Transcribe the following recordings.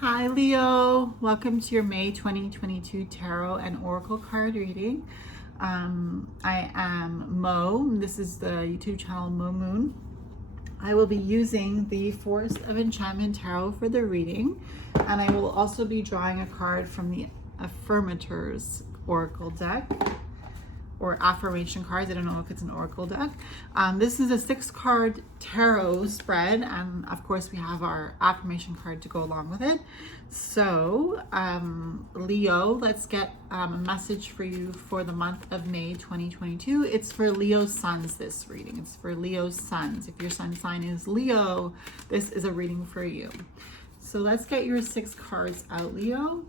Hi Leo, welcome to your May 2022 Tarot and Oracle card reading. I am Mo. This is the YouTube channel Mo Moon. I will be using the Forest of Enchantment Tarot for the reading, and I will also be drawing a card from the Affirmators Oracle deck, or affirmation cards. I don't know if it's an oracle deck. This is a 6-card tarot spread, and of course we have our affirmation card to go along with it. So Leo, let's get a message for you for the month of May 2022. It's for Leo suns, this reading. It's for Leo suns. If your sun sign is Leo, this is a reading for you. So let's get your 6 cards out, Leo.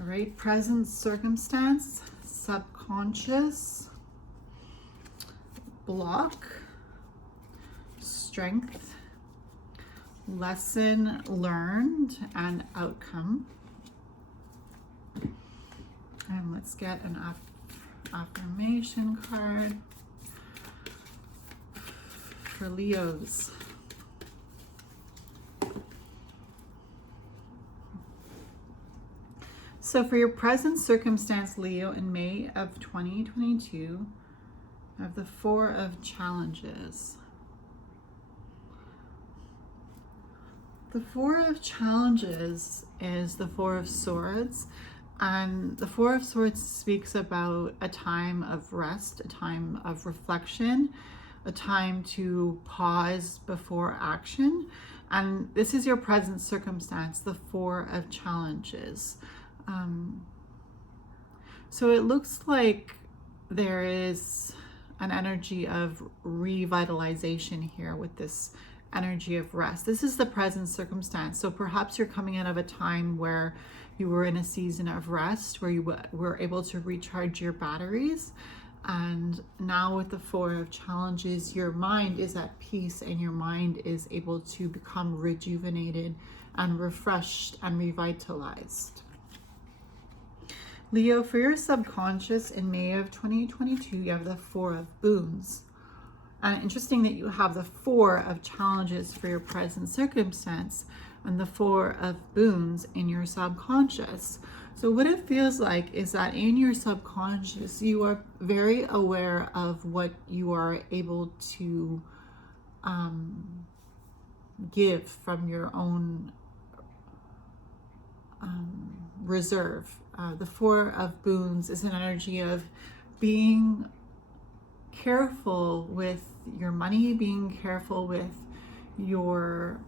All right, present circumstance, subconscious, block, strength, lesson learned, and outcome. And let's get an affirmation card for Leos. So for your present circumstance, Leo, in May of 2022, I have the 4 of Challenges. The 4 of Challenges is the 4 of Swords, and the 4 of Swords speaks about a time of rest, a time of reflection, a time to pause before action. And this is your present circumstance, the 4 of Challenges. So it looks like there is an energy of revitalization here with this energy of rest. This is the present circumstance. So perhaps you're coming out of a time where you were in a season of rest, where you were able to recharge your batteries. And now with the 4 of Challenges, your mind is at peace and your mind is able to become rejuvenated and refreshed and revitalized. Leo, for your subconscious in May of 2022, you have the 4 of Boons. And interesting that you have the 4 of Challenges for your present circumstance and the 4 of Boons in your subconscious. So what it feels like is that in your subconscious, you are very aware of what you are able to give from your own reserve. The 4 of Boons is an energy of being careful with your money, being careful with your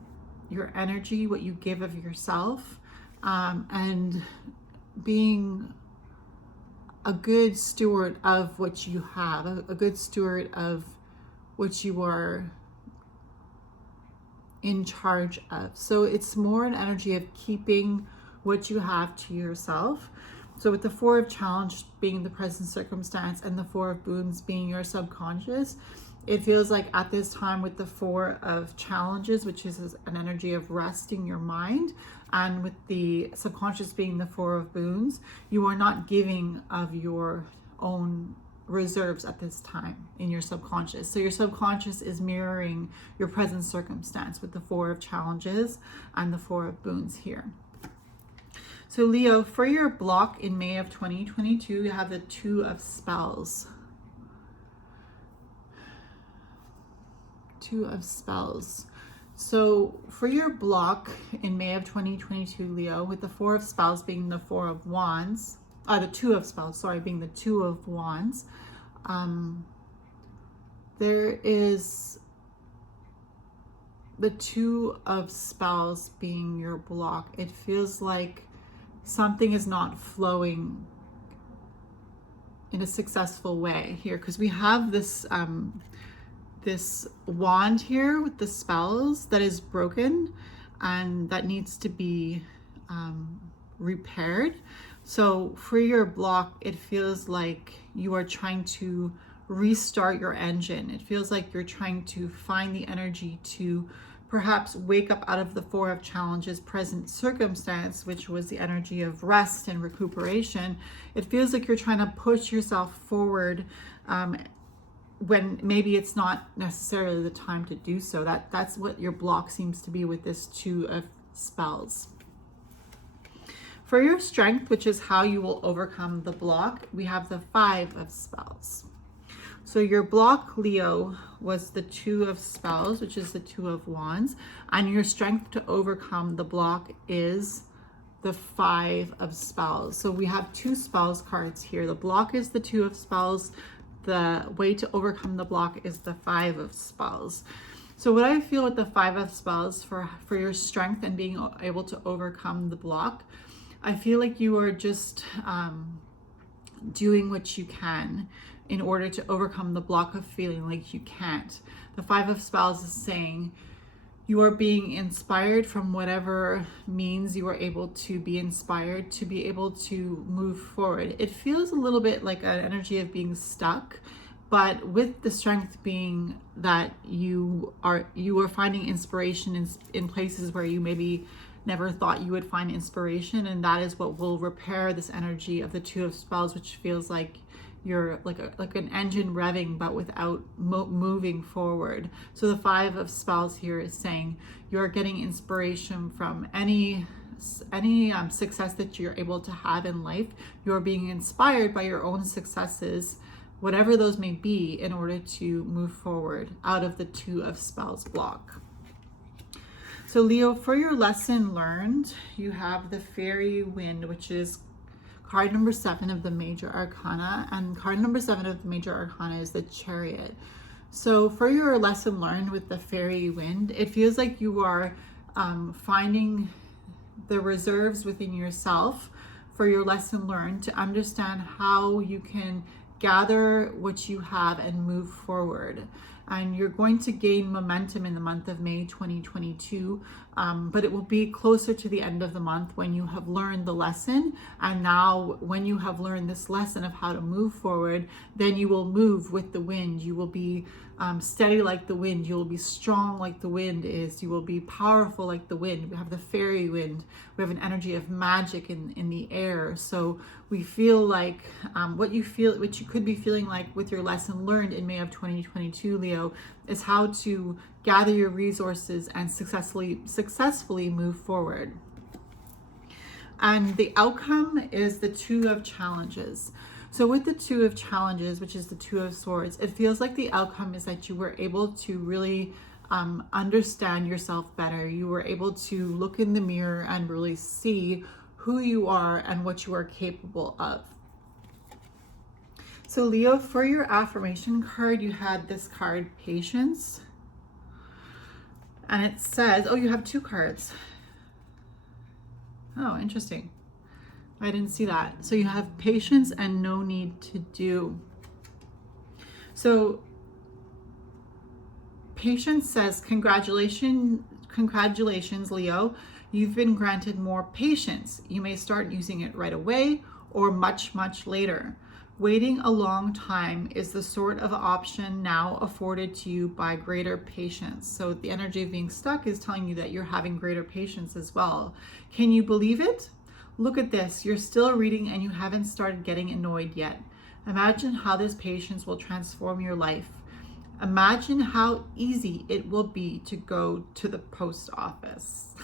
energy, what you give of yourself, and being a good steward of what you have, a good steward of what you are in charge of. So it's more an energy of keeping what you have to yourself. So with the 4 of Challenge being the present circumstance and the 4 of Boons being your subconscious, it feels like at this time with the 4 of Challenges, which is an energy of resting your mind, and with the subconscious being the 4 of Boons, you are not giving of your own reserves at this time in your subconscious. So your subconscious is mirroring your present circumstance with the 4 of Challenges and the 4 of Boons here. So Leo, for your block in May of 2022, you have the 2 of Spells. 2 of Spells. So for your block in May of 2022, Leo, with the 4 of Spells being the 4 of Wands, the 2 of Spells, sorry, being the 2 of Wands, there is the 2 of Spells being your block. It feels like something is not flowing in a successful way here, because we have this this wand here with the spells that is broken and that needs to be repaired. So for your block, it feels like you are trying to restart your engine. It feels like you're trying to find the energy to perhaps wake up out of the 4 of Challenges present circumstance, which was the energy of rest and recuperation. It feels like you're trying to push yourself forward when maybe it's not necessarily the time to do so. That's what your block seems to be with this Two of Spells. For your strength, which is how you will overcome the block, we have the Five of Spells. So your block, Leo, was the Two of Spells, which is the Two of Wands, and your strength to overcome the block is the Five of Spells. So we have two spells cards here. The block is the Two of Spells. The way to overcome the block is the Five of Spells. So what I feel with the Five of Spells for your strength and being able to overcome the block, I feel like you are just doing what you can in order to overcome the block of feeling like you can't. The Five of Spells is saying you are being inspired from whatever means you are able to be inspired to be able to move forward. It feels a little bit like an energy of being stuck, but with the strength being that you are finding inspiration in places where you maybe never thought you would find inspiration, and that is what will repair this energy of the Two of Spells, which feels like you're like an engine revving but without moving forward. So the Five of Spells here is saying you're getting inspiration from any success that you're able to have in life. You're being inspired by your own successes, whatever those may be, in order to move forward out of the Two of Spells block. So Leo, for your lesson learned, you have the Fairy Wind, which is card number 7 of the Major Arcana, and card number 7 of the Major Arcana is the Chariot. So for your lesson learned with the Fairy Wind, it feels like you are finding the reserves within yourself for your lesson learned to understand how you can gather what you have and move forward. And you're going to gain momentum in the month of May 2022, but it will be closer to the end of the month when you have learned the lesson. And now when you have learned this lesson of how to move forward, then you will move with the wind. You will be steady like the wind. You will be strong like the wind is. You will be powerful like the wind. We have the fairy wind. We have an energy of magic in the air. So we feel like what you could be feeling like with your lesson learned in May of 2022, Leo, is how to gather your resources and successfully move forward. And the outcome is the Two of Challenges. So with the Two of Challenges, which is the Two of Swords, it feels like the outcome is that you were able to really understand yourself better. You were able to look in the mirror and really see who you are and what you are capable of. So Leo, for your affirmation card, you had this card, Patience. And it says, oh, you have two cards. Oh, interesting. I didn't see that. So you have Patience and No Need to Do. So Patience says, congratulations, Leo. You've been granted more patience. You may start using it right away or much, much later. Waiting a long time is the sort of option now afforded to you by greater patience. So the energy of being stuck is telling you that you're having greater patience as well. Can you believe it? Look at this. You're still reading and you haven't started getting annoyed yet. Imagine how this patience will transform your life. Imagine how easy it will be to go to the post office.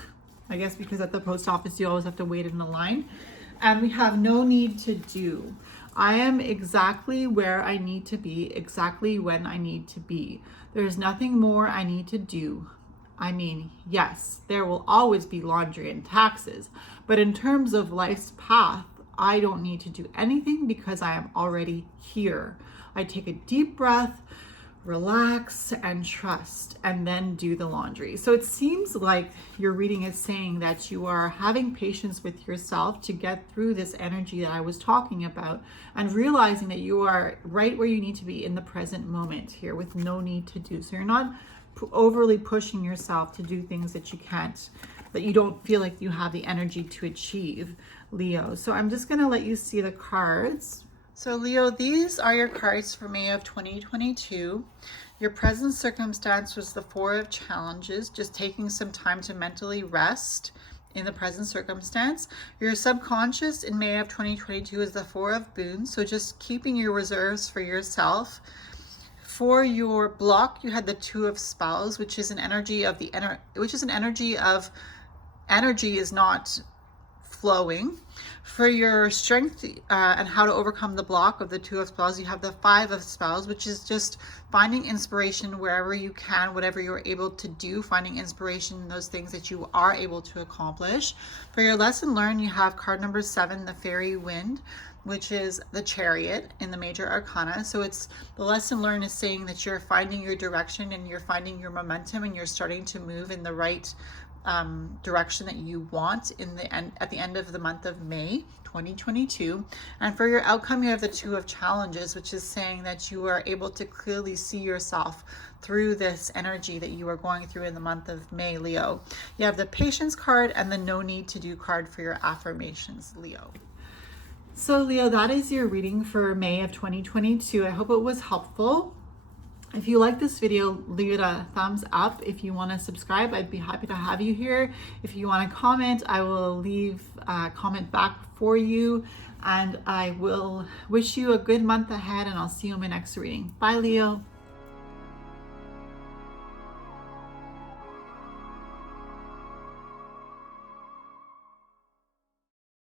I guess because at the post office, you always have to wait in the line. And we have No Need to Do. I am exactly where I need to be, exactly when I need to be. There's nothing more I need to do. I mean, yes, there will always be laundry and taxes, but in terms of life's path, I don't need to do anything because I am already here. I take a deep breath, relax and trust, and then do the laundry. So it seems like your reading is saying that you are having patience with yourself to get through this energy that I was talking about, and realizing that you are right where you need to be in the present moment here with no need to do. So you're not overly pushing yourself to do things that you can't, that you don't feel like you have the energy to achieve, Leo. So I'm just going to let you see the cards. So Leo, these are your cards for May of 2022. Your present circumstance was the Four of Challenges, just taking some time to mentally rest in the present circumstance. Your subconscious in May of 2022 is the Four of Boons, so just keeping your reserves for yourself. For your block, you had the Two of Spells, which is an energy of energy is not flowing. For your strength and how to overcome the block of the Two of Spells, you have the Five of Spells, which is just finding inspiration wherever you can, whatever you're able to do, finding inspiration in those things that you are able to accomplish. For your lesson learned, you have card number 7, the Fairy Wind, which is the Chariot in the Major Arcana. So it's the lesson learned is saying that you're finding your direction and you're finding your momentum and you're starting to move in the right direction that you want at the end of the month of May 2022. And for your outcome, you have the Two of Challenges, which is saying that you are able to clearly see yourself through this energy that you are going through in the month of May, Leo. You have the Patience card and the No Need to Do card for your affirmations, Leo. So Leo, that is your reading for May of 2022. I hope it was helpful. If you like this video, leave it a thumbs up. If you want to subscribe, I'd be happy to have you here. If you want to comment, I will leave a comment back for you. And I will wish you a good month ahead, and I'll see you in my next reading. Bye, Leo.